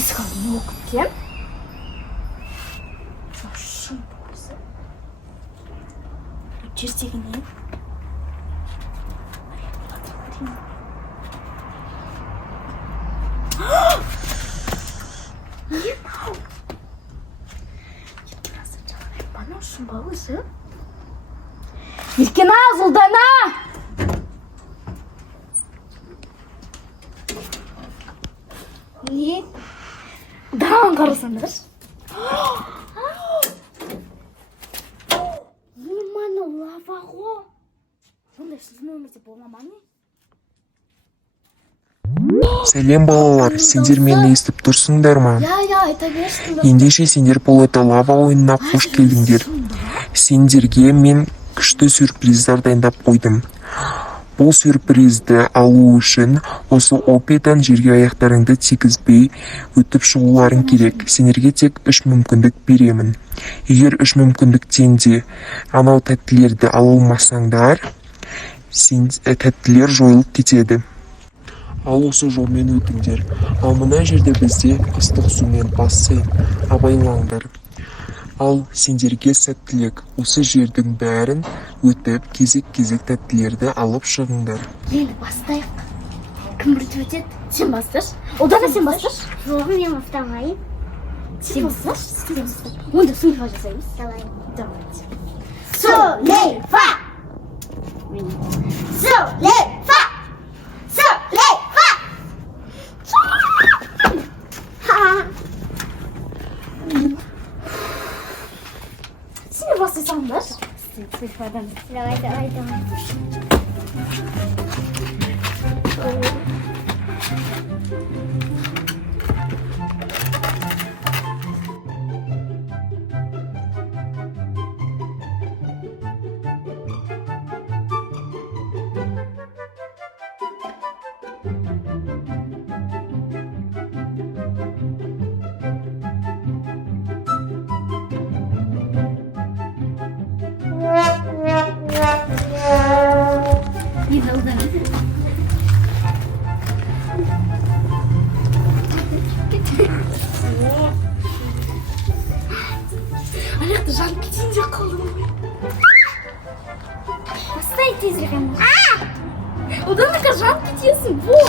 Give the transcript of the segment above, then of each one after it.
записка не оқып жошы болсы жердегі не не мынау еркеназды жалаңай бана үшін ба өзі еркеназ ұлдана не даған қарасаңдар еманы лава ғой бұндай сіздің өмірде болмама не Сәлем балалар, сендер мені естіп тұрсыңдар ма? Я, айта берсің. Ендеше сендер бұл лава ойынына қош келдіңдер. Сендерге мен күшті сюрприздер дайындап қойдым. Бұл сюрпризді алу үшін осы опедан жерге аяқтарыңды тигізбей өтіп шығуларың керек. Сендерге тек 3 мүмкіндік беремін. Егер 3 мүмкіндіктен де анау тәттілерді ала алмасаңдар, тәттілер жойылып кетеді. Ал осы жолмен өтіңдер. Ал мына жерде бізде ыстық сумен бассейн, абайлаңдар. Ал сендерге сәттілік, осы жердің бәрін өтіп, кезек-кезек тәттілерді алып шығыңдар. Енді бастайық. Кім бірінші өтеді? Сен басташ. Одан сен басташ. Жоқ, мен бастамайын. Сен басташ. Онда Сулейфа жасаймыз. Давайте. Сулейфа! Сулейфа! Сулейфа! Сен бастайсаңдар. Сулейфадан. Давай. Енді ұлдан. Аяқты жанып кетейін деп қалдым. Бастай тезірек ama. Одан да жанып кетесің. Бұл.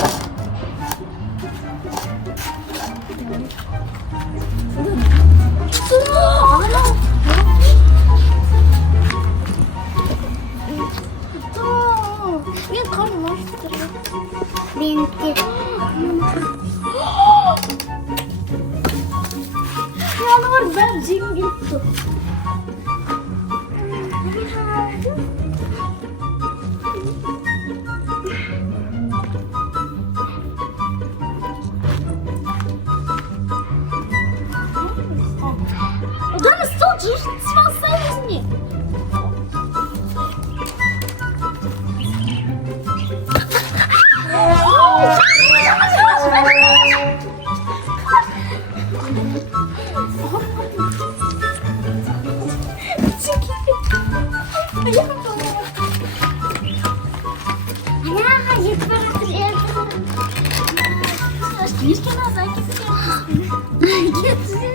Мен қарным ашып тұр. Benimki. Яны бар бәрін жегім келіп тұр. Одан стол жешін сымалсай өзіне. Ana, yetmez. Еркеназ әкесі Getir.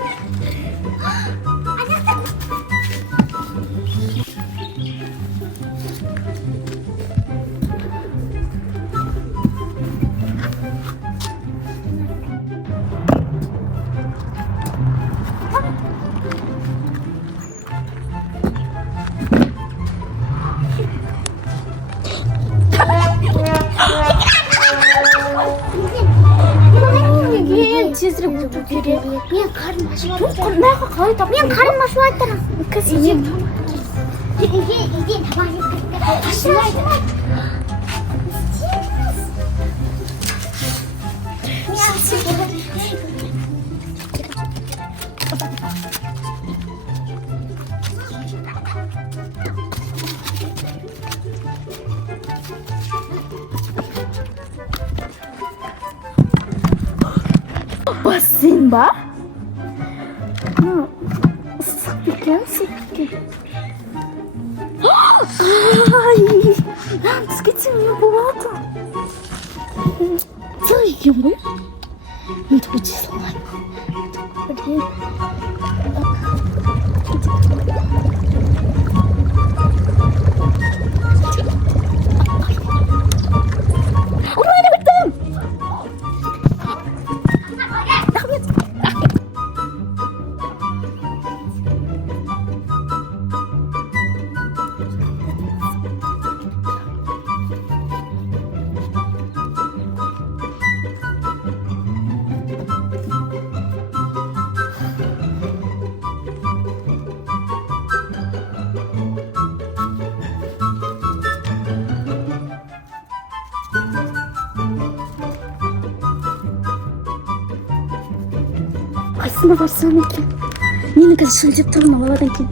тезірек өту керек. Мен қарным ашып Жоқ, мынаяққа қалай тап? Мен қарным ашып жатыр. Кәсіп. Үйден табақ жеп Бассейн ба? Ысық екен, секілді. Ай, түс кетсем не болады? Сыл екен ғой? енді өте салайын. Блин. Ура, біттім! Рахмет. Қайсына барсам екен? Мені қазір шөлдеп тұрмын баладан кейін.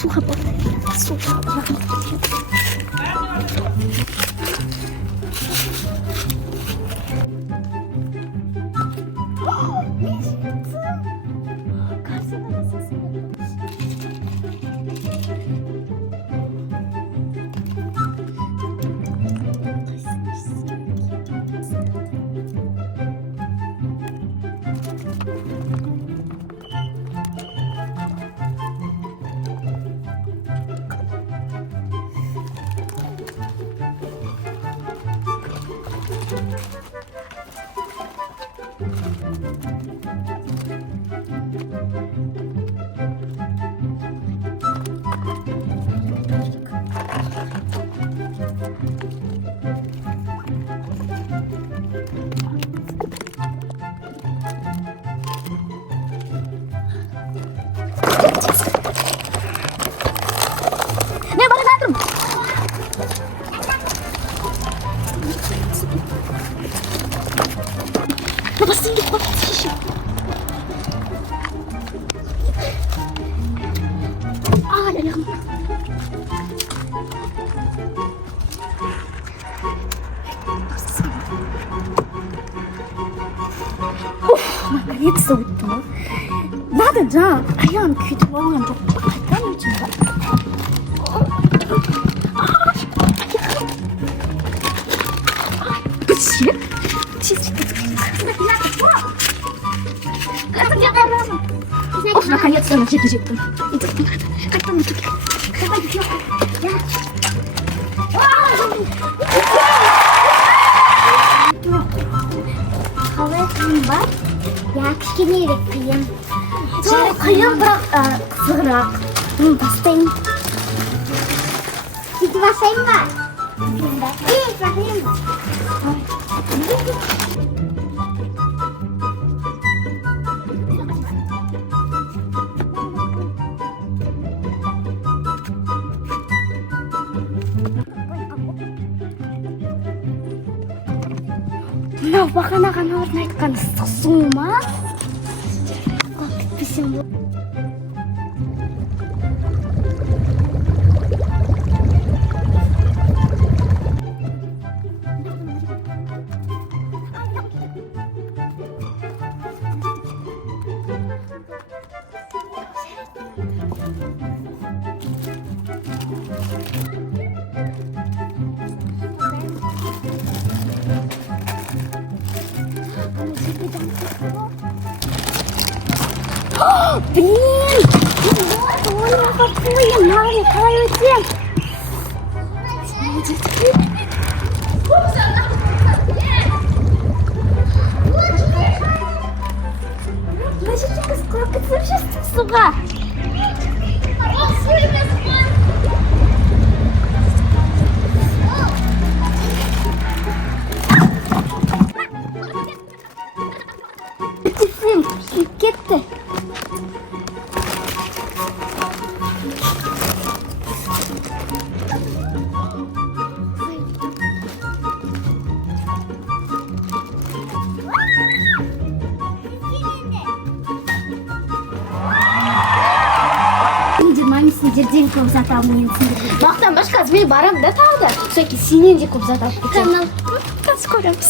Суға барайын. Суға барайын. Ne bana kaldım? Babasını git bak şişi. Ayağım. Наконец-то утро. Надо, да. Ayağım kötü falan çok ayağım için bak. Bıçak. Of, наконец-то çekecektim. Kaç tane tut. Давай gidiyor. Havaya kıyım var. Ya kişileri kıyım. Sonra kıyım bırak kısırak. Basayım. Git basayım var. İyi basayım var. Мынау бағана ғана орын айтқан ыстық су ма? Бітпесем бұл. Блин! Ой, какой маленькая тем! Смотрите, сколько вообще сука! Кетті. Сендерден көп зат алмайын сендерге. Бақтан башқа мен барам да тағы да. Соки сенен де көп зат алып кетемін. Канал. Қазір көреміз.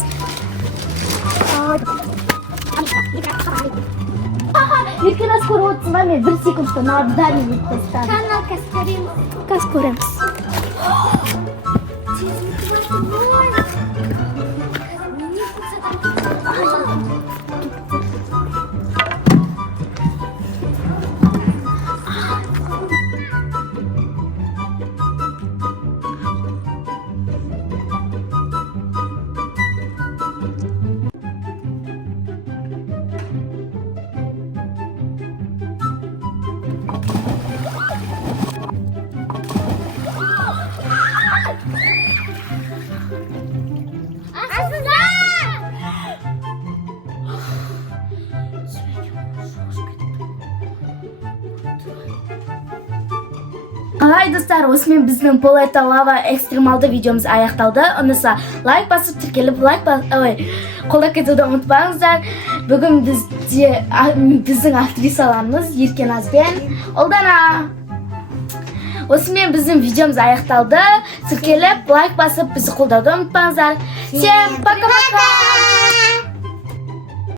Ерке нас көріп отырсың ба, мен 1 секундта набдами өтіп тастадым. Канал көреміз. Қазір көреміз. Ой. достар, осымен біздің Полета Лава экстремалды видеомыз аяқталды. Ұнаса лайк басып, тіркеліп, қолдап кетуді ұмытпаңыздар. Бүгін біздің актрисаларымыз Еркеназбен Ұлдана. Осымен біздің видеомыз аяқталды. Тіркеліп, лайк басып, бізді қолдауды ұмытпаңыздар. Всем пока-пока!